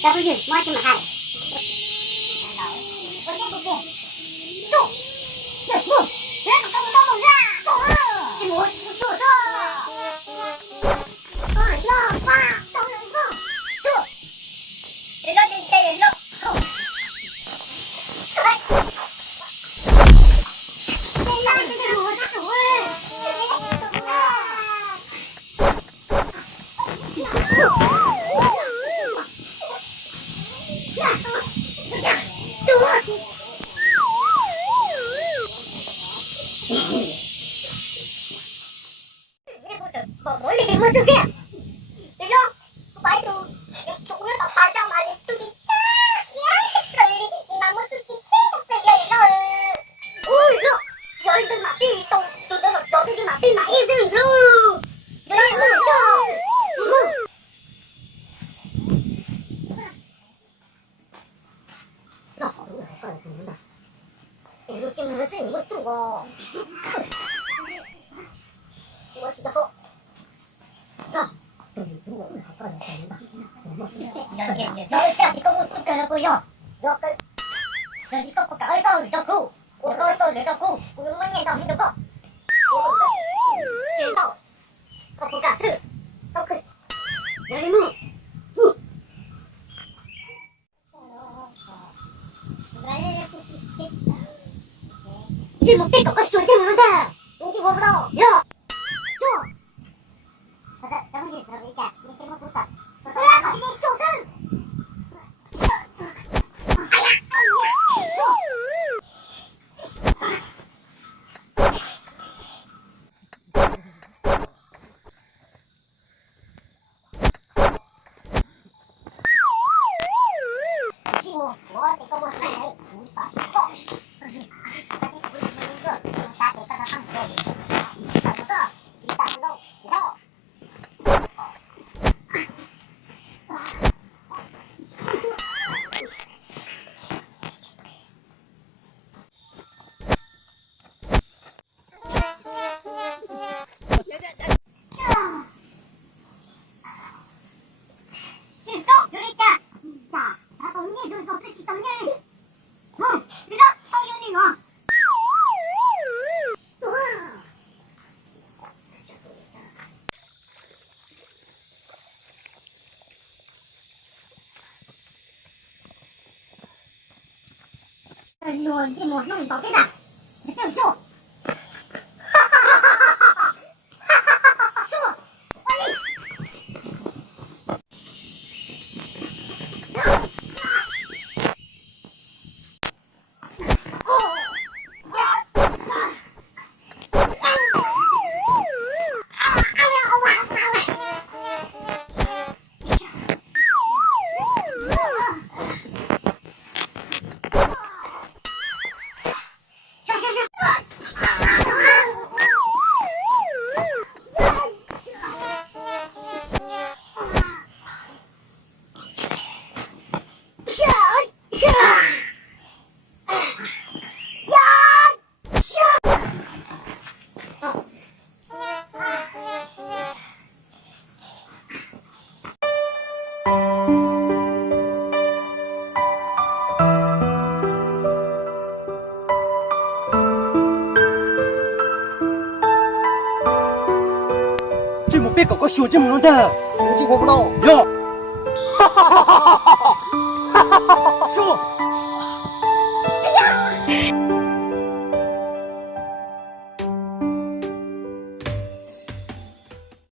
W 뭐하지 마. 멀리 모습이야. 일로 빨리 죽으면 바짝 많이 뚜기 씨앗 이만 모습이 세적되게 일로 열들 마비 또 두드러 저비기 마비 마이즈 일로 이거 지금 무슨 이거 두고 이거 시작하고 여기 이거 못 죽더라고요. 여기 이거 가서 이러고 오고서 이러고 우문에 더 힘들고 즐거 거기가스 토크 열무 이제 못 뺄 것 같소. 이제 모른다. 인지 모르러 야 쏘 너무 너무 이제 이렇게 못 붙어. 그래, 이게 쇼슨. 지금 뭐 이거 뭐 하냐? 우리 사시고. luôn thì một lần có cái nào sẽ tiêu sổ这么别搞个小这么的，我知我不知道呀，哈哈哈哈哈哈，说。